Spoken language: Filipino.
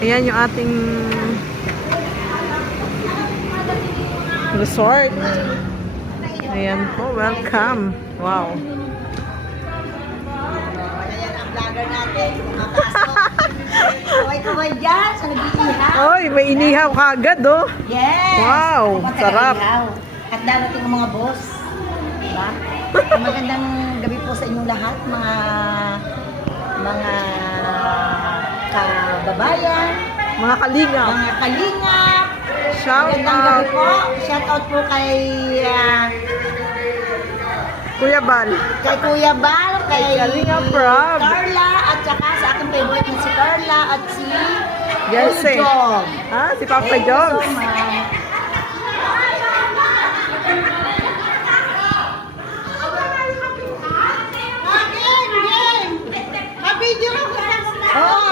Ayan yung ating resort. Ayan po, welcome. Wow. Ayan ang vlogger natin. Makapasok. Kaway-kaway dyan sa nag-iihaw. Oy, may inihaw kagad, oh. Yes! Wow, Ako sarap. taga-ihaw. At darating ang mga boss. Diba? Magandang gabi po sa inyong lahat, mga kababayan, Mga kalinga. mga kalingap. Shout Magandang out. gabi po. Shout out po kay Kuya Bal. Kuya Bal, kay Kalinga Prab. Carla, at saka sa aking favorite na si Carla at si Jesse. Jong. Ah, si Papa Thank you Jones. so much. Oo,